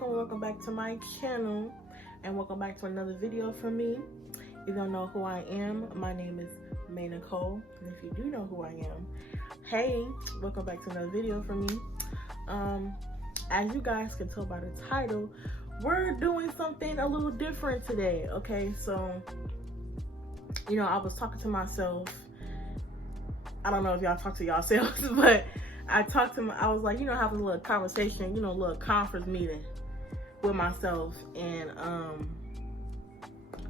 welcome back to my channel, and welcome back to another video from me. If you don't know who I am, my name is Maenicole, and if you do know who I am, hey, welcome back to another video from me. As you guys can tell by the title, we're doing something a little different today. Okay, so I was talking to myself. I don't know if y'all talk to yourselves, but I was like, having a little conversation, a little conference meeting with myself, and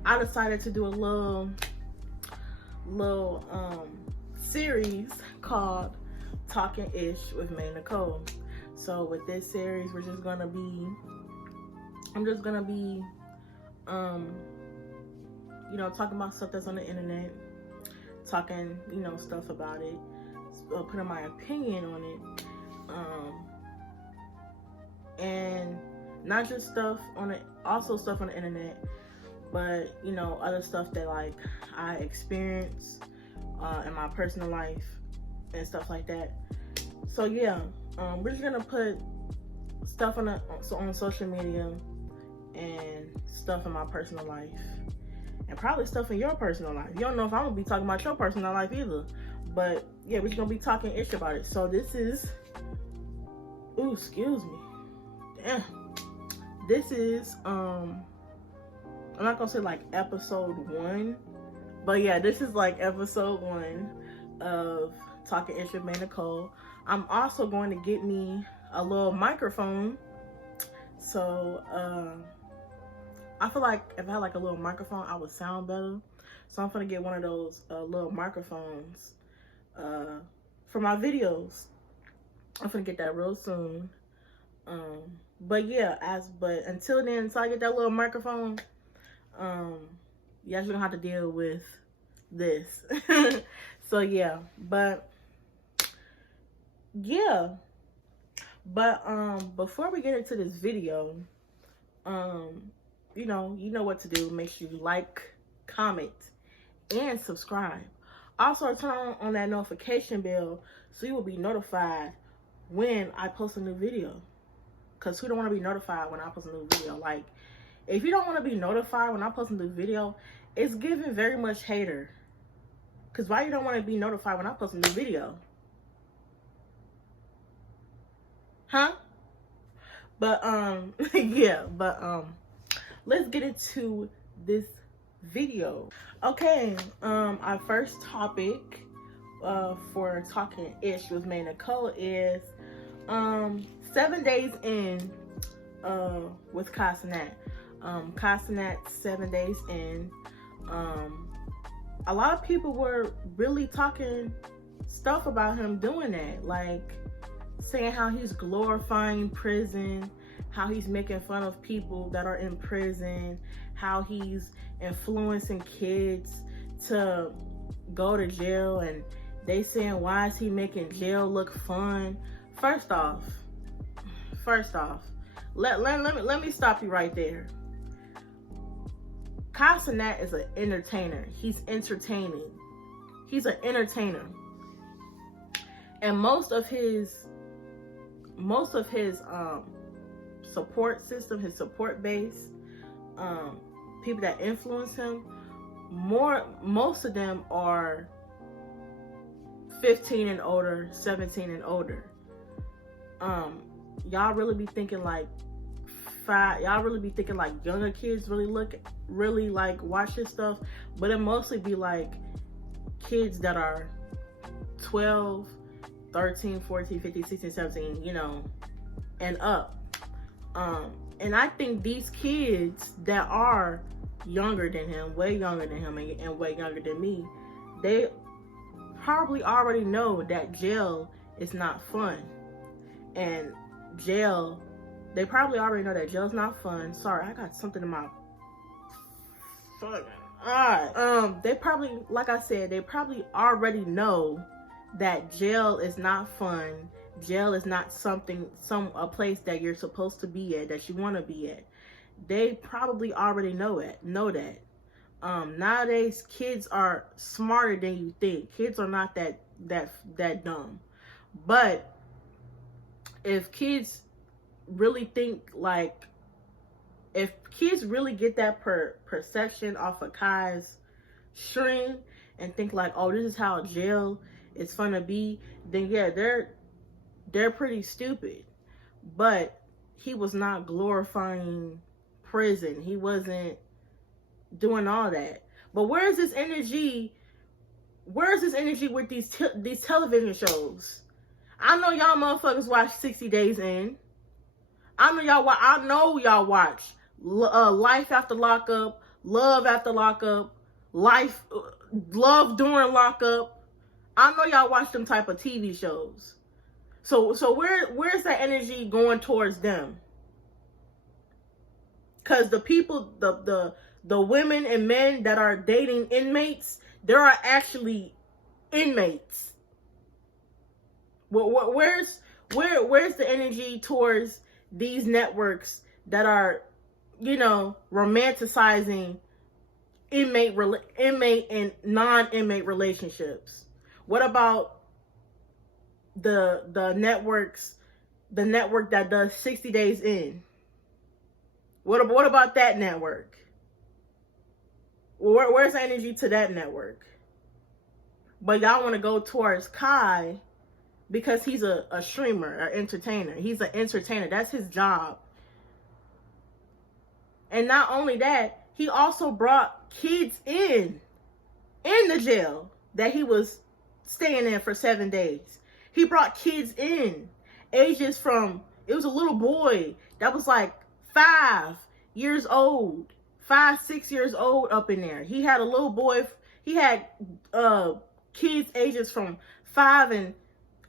I decided to do a little series called Talking Ish with Maenicole. So with this series, I'm just gonna be talking about stuff that's on the internet, talking, stuff about it, putting my opinion on it, and not just stuff on it, also stuff on the internet, but other stuff that like I experience in my personal life and stuff like that. So yeah, we're just gonna put stuff on social media and stuff in my personal life, and probably stuff in your personal life. You don't know if I'm gonna be talking about your personal life either, but yeah, we're just gonna be talking ish about it. So this is, ooh, excuse me, damn. This is I'm not gonna say like episode 1, but yeah, this is like episode 1 of Talking Ish with Maenicole. I'm also going to get me a little microphone. So I feel like if I had like a little microphone, I would sound better. So I'm gonna get one of those little microphones for my videos. I'm gonna get that real soon. But yeah, until then, until I get that little microphone, you guys are gonna have to deal with this. So yeah, but before we get into this video, you know what to do. Make sure you like, comment, and subscribe. Also, turn on that notification bell so you will be notified when I post a new video. Because who don't want to be notified when I post a new video? Like, if you don't want to be notified when I post a new video, it's giving very much hater. Because why you don't want to be notified when I post a new video? Huh? But, yeah, but, let's get into this video. Okay, our first topic for Talking Ish with Maenicole is 7 days in with Cenat. Cenat 7 days in. A lot of people were really talking stuff about him doing that, like saying how he's glorifying prison, how he's making fun of people that are in prison, how he's influencing kids to go to jail, and they saying, why is he making jail look fun? First off, let me stop you right there. Cenat is an entertainer. He's entertaining. He's an entertainer. And most of his support system, his support base, people that influence him, most of them are 15 and older, 17 and older. Y'all really be thinking like younger kids really like watch this stuff, but it mostly be like kids that are 12, 13, 14, 15, 16, 17, and up. And I think these kids that are younger than him, way younger than him, and way younger than me, they probably already know that jail is not fun. And they probably already know that jail's not fun. Sorry, I got something in my fucking eye. They probably, like I said, they probably already know that jail is not fun. Jail is not a place that you're supposed to be at, that you want to be at. They probably already know that. Nowadays, kids are smarter than you think. Kids are not that dumb. But if kids really think like if kids really get that perception off of Kai's stream and think like, oh, this is how jail is gonna be, then yeah, they're pretty stupid. But he was not glorifying prison. He wasn't doing all that. But where's this energy? Where's this energy with these television shows? I know y'all motherfuckers watch 60 Days In. I know y'all watch Life After Lockup, Love After Lockup, Love During Lockup. I know y'all watch them type of TV shows. So where's that energy going towards them? Because the people, the women and men that are dating inmates, there are actually inmates. Where's the energy towards these networks that are, you know, romanticizing inmate and non-inmate relationships? What about the network that does 60 Days In? What about that network? Where's the energy to that network? But y'all want to go towards Kai because he's a streamer, an entertainer. He's an entertainer. That's his job. And not only that, he also brought kids in the jail that he was staying in for 7 days. He brought kids in, ages from, it was a little boy that was like 5 years old, 5, 6 years old up in there. He had a little boy, he had kids ages from 5 and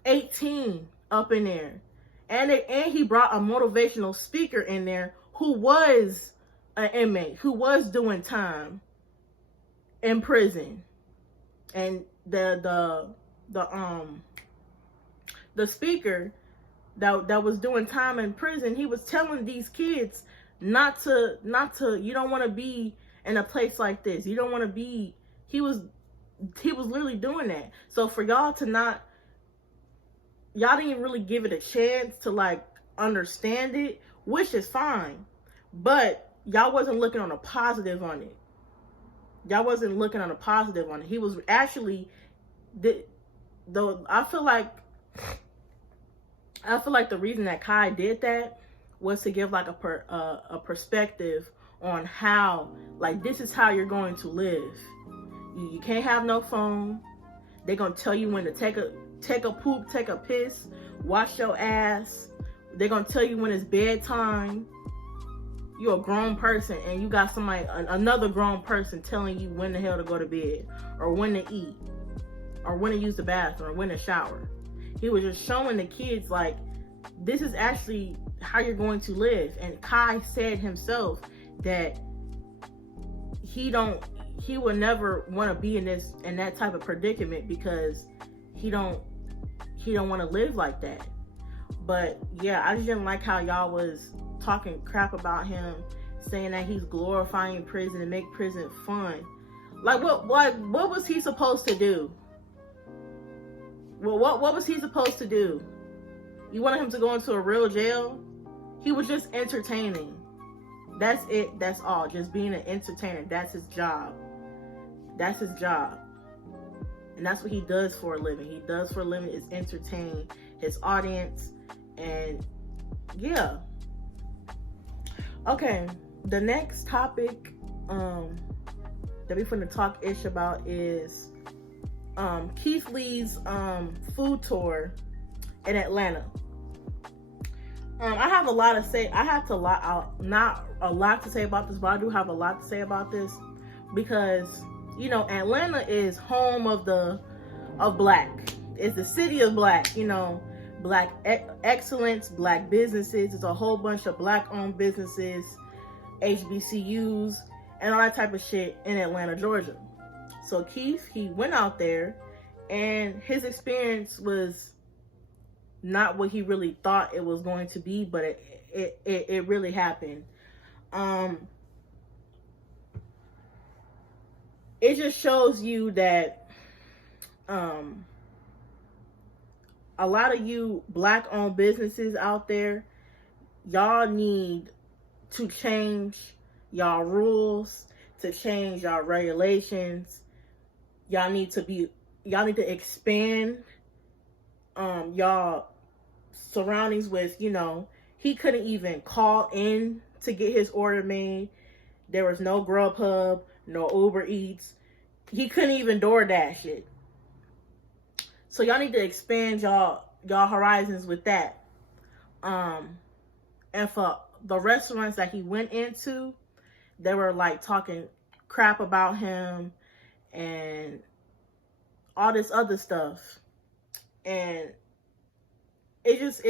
18 up in there. And he brought a motivational speaker in there who was an inmate, who was doing time in prison. And the speaker that was doing time in prison, he was telling these kids not to, you don't want to be in a place like this. You don't want to be, he was literally doing that. So for y'all to not, y'all didn't really give it a chance to like understand it, which is fine. But y'all wasn't looking on a positive on it. Y'all wasn't looking on a positive on it. He was actually, though I feel like the reason that Kai did that was to give like a perspective on how, like, this is how you're going to live. You can't have no phone. They're gonna tell you when to take a poop, take a piss, wash your ass. They're gonna tell you when it's bedtime. You're a grown person and you got somebody, another grown person telling you when the hell to go to bed, or when to eat, or when to use the bathroom, or when to shower. He was just showing the kids like, this is actually how you're going to live. And Kai said himself that he would never want to be in that type of predicament, because he don't want to live like that. But yeah, I just didn't like how y'all was talking crap about him, saying that he's glorifying prison and make prison fun. Like what was he supposed to do? Well, what was he supposed to do? You wanted him to go into a real jail? He was just entertaining. That's it. That's all. Just being an entertainer. That's his job. That's his job. And that's what he does for a living. He does for a living is entertain his audience. And yeah. Okay. The next topic that we're going to talk ish about is Keith Lee's food tour in Atlanta. I have a lot to say. Not a lot to say about this, but I do have a lot to say about this, because you know, Atlanta is home of black. It's the city of black. You know, black excellence, black businesses. There's a whole bunch of black-owned businesses, HBCUs, and all that type of shit in Atlanta, Georgia. So Keith, he went out there, and his experience was not what he really thought it was going to be, but it really happened. It just shows you that a lot of you black-owned businesses out there, y'all need to change y'all rules, to change y'all regulations. Y'all need to expand y'all surroundings with, he couldn't even call in to get his order made. There was no Grubhub, no Uber Eats. He couldn't even DoorDash it. So y'all need to expand y'all horizons with that. And for the restaurants that he went into, they were like talking crap about him and all this other stuff. And it just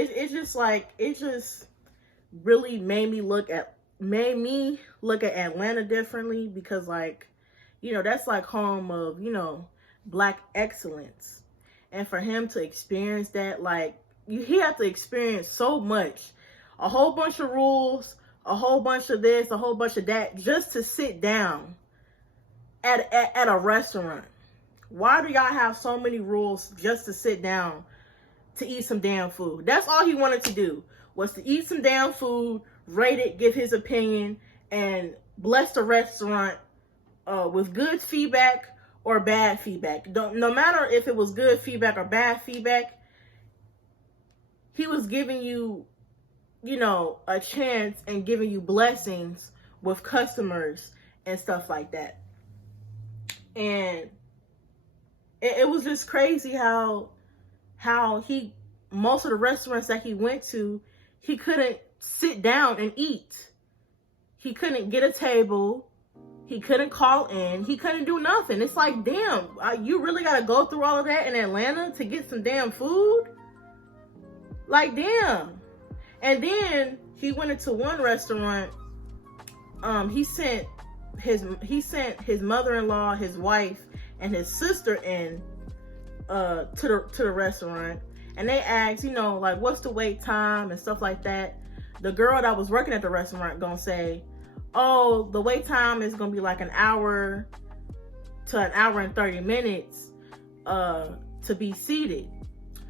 really made me look at Atlanta differently, because like, that's like home of, Black excellence. And for him to experience that, like, he had to experience so much, a whole bunch of rules, a whole bunch of this, a whole bunch of that, just to sit down at a restaurant. Why do y'all have so many rules just to sit down to eat some damn food? That's all he wanted to do, was to eat some damn food, rate it, give his opinion, and bless the restaurant with good feedback or bad feedback. No matter if it was good feedback or bad feedback, he was giving you, a chance and giving you blessings with customers and stuff like that. And it was just crazy how most of the restaurants that he went to, he couldn't sit down and eat. He couldn't get a table. He couldn't call in. He couldn't do nothing. It's like, damn, you really got to go through all of that in Atlanta to get some damn food? Like, damn. And then he went into one restaurant. He sent his mother-in-law, his wife, and his sister in to the restaurant. And they asked, like, what's the wait time and stuff like that. The girl that was working at the restaurant gonna say, oh, the wait time is gonna be like an hour to an hour and 30 minutes to be seated.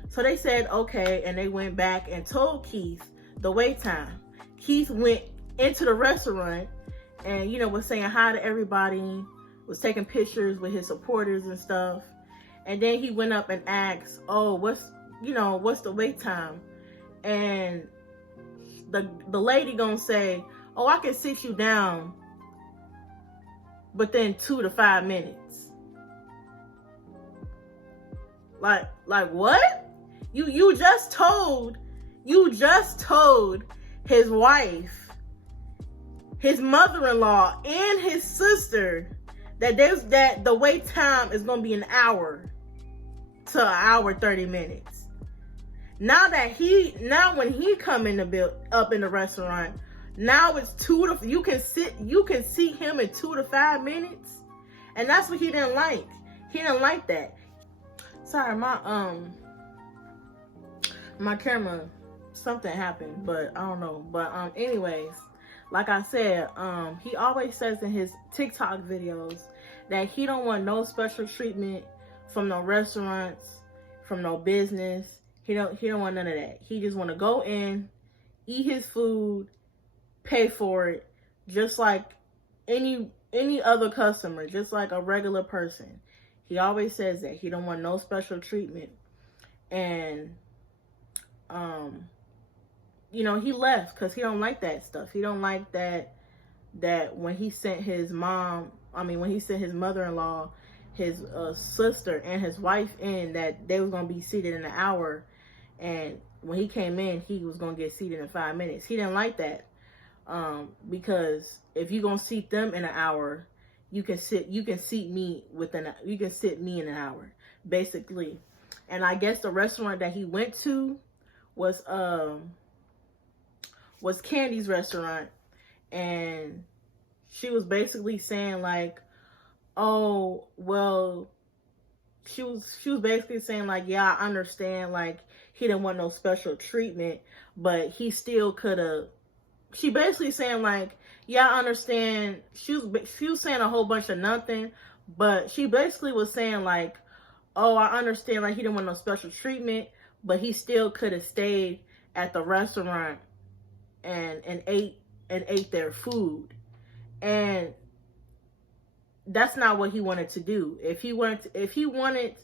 So they said, okay, and they went back and told Keith the wait time. Keith went into the restaurant and, was saying hi to everybody, was taking pictures with his supporters and stuff. And then he went up and asked, oh, what's the wait time? And the lady gonna say, oh, I can sit you down within 2 to 5 minutes. Like what? You just told his wife, his mother-in-law, and his sister that the wait time is gonna be an hour to an hour 30 minutes. Now when he come in up in the restaurant, now it's you can see him in 2 to 5 minutes, and that's what he didn't like. He didn't like that. Sorry, my camera, something happened, but I don't know. But anyways, like I said, he always says in his TikTok videos that he don't want no special treatment from no restaurants, from no business. He don't want none of that. He just want to go in, eat his food, pay for it, just like any other customer, just like a regular person. He always says that he don't want no special treatment. And he left because he don't like that stuff. He don't like that when he sent his mother-in-law, his sister, and his wife in, that they was gonna be seated in an hour, and when he came in, he was gonna get seated in 5 minutes. He didn't like that, because if you gonna seat them in an hour, you can sit me in an hour, basically. And I guess the restaurant that he went to was Candy's restaurant, and she was basically saying like, oh, well, she was basically saying like, yeah, I understand, like, he didn't want no special treatment, but he still could have. She basically saying like, yeah, I understand. She was saying a whole bunch of nothing, but she basically was saying like, oh, I understand, like, he didn't want no special treatment, but he still could have stayed at the restaurant and ate and ate their food. And that's not what he wanted to do. If he wanted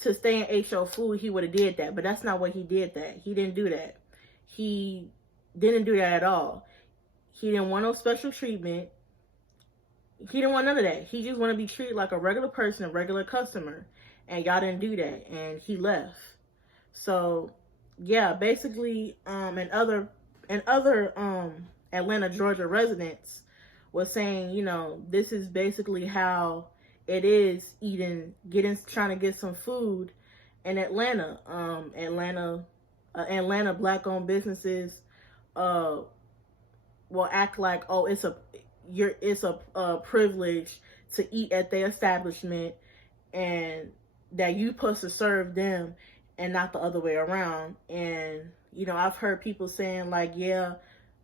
to stay and ate your food, he would have did that. But that's not what he did. That he didn't do that. He didn't do that at all. He didn't want no special treatment. He didn't want none of that. He just wanted to be treated like a regular person, a regular customer. And y'all didn't do that. And he left. So yeah, basically, and other Atlanta, Georgia residents was saying, you know, this is basically how it is trying to get some food in Atlanta. Atlanta black-owned businesses will act like, oh, it's a privilege to eat at their establishment, and that you supposed to serve them and not the other way around. And you know, I've heard people saying like, yeah,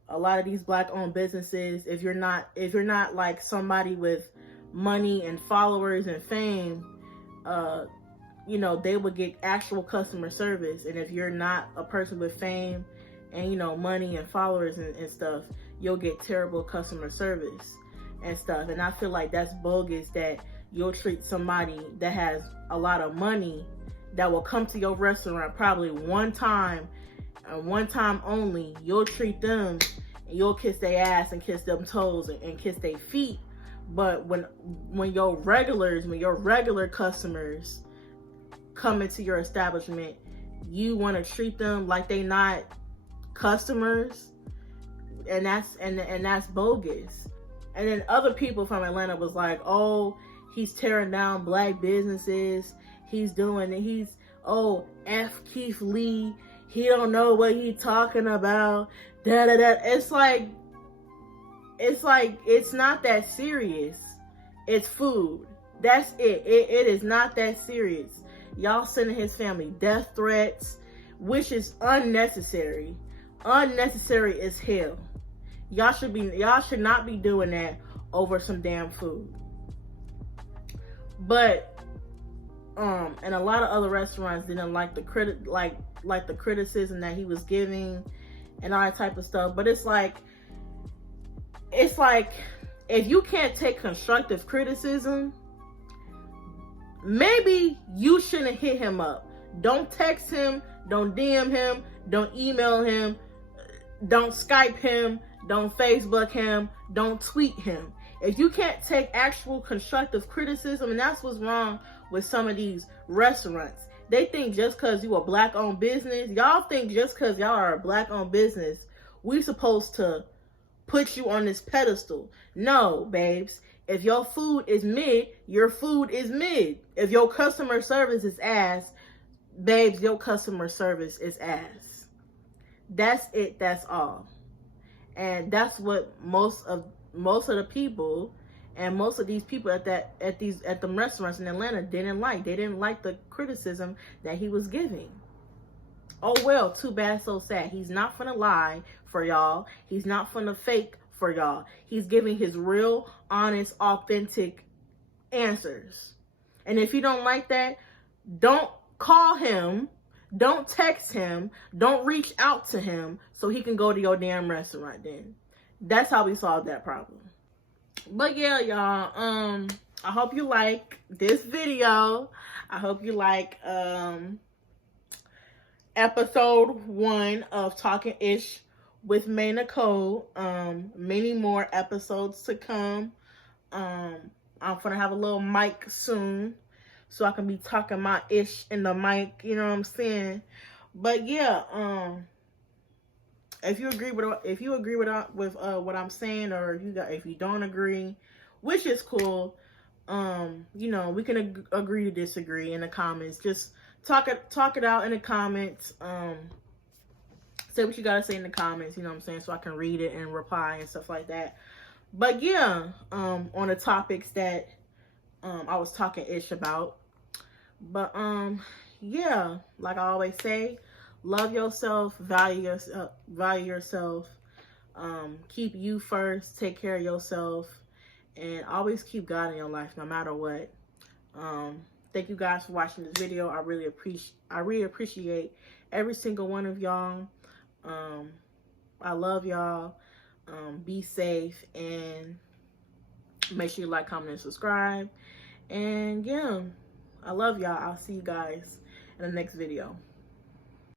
a lot of these black-owned businesses, if you're not like somebody with money and followers and fame, you know, they would get actual customer service. And if you're not a person with fame and, you know, money and followers and stuff, you'll get terrible customer service and stuff. And I feel like that's bogus, that you'll treat somebody that has a lot of money that will come to your restaurant probably one time and one time only. You'll treat them and you'll kiss their ass and kiss them toes and kiss their feet. But when your regular customers come into your establishment, you want to treat them like they not customers, and that's bogus. And then other people from Atlanta was like, oh, he's tearing down black businesses. F Keith Lee. He don't know what he talking about. Da da da. It's like, it's not that serious. It's food. That's it. It is not that serious. Y'all sending his family death threats, which is unnecessary. Unnecessary as hell. Y'all should not be doing that over some damn food. But and a lot of other restaurants didn't like the criticism that he was giving and all that type of stuff. But it's like if you can't take constructive criticism, maybe you shouldn't hit him up. Don't text him, don't DM him, don't email him, don't Skype him, don't Facebook him, don't tweet him. If you can't take actual constructive criticism, and that's what's wrong with some of these restaurants. They think just because you a black-owned business, y'all think just because y'all are a black-owned business, we supposed to put you on this pedestal. No, babes. If your food is mid, your food is mid. If your customer service is ass, babes, your customer service is ass. That's it. That's all. And that's what most of the people and most of these people at the restaurants in Atlanta didn't like. They didn't like the criticism that he was giving. Oh well, too bad, so sad. He's not finna lie for y'all. He's not finna fake for y'all. He's giving his real, honest, authentic answers. And if you don't like that, don't call him, don't text him, don't reach out to him so he can go to your damn restaurant then. That's how we solve that problem. But yeah, y'all, I hope you like this video. I hope you like episode 1 of Talking Ish with Maenicole. Many more episodes to come. I'm gonna have a little mic soon, so I can be talking my ish in the mic, you know what I'm saying? But yeah, if you agree with what I'm saying, or if you don't agree, which is cool, you know, we can agree to disagree in the comments. Just talk it out in the comments. Say what you gotta say in the comments, you know what I'm saying, so I can read it and reply and stuff like that. But yeah, on the topics that I was talking ish about. But yeah, like I always say, love yourself, value yourself, keep you first, take care of yourself, and always keep God in your life no matter what. Thank you guys for watching this video. I really appreciate every single one of y'all. I love y'all. Be safe, and make sure you like, comment, and subscribe. And yeah, I love y'all. I'll see you guys in the next video.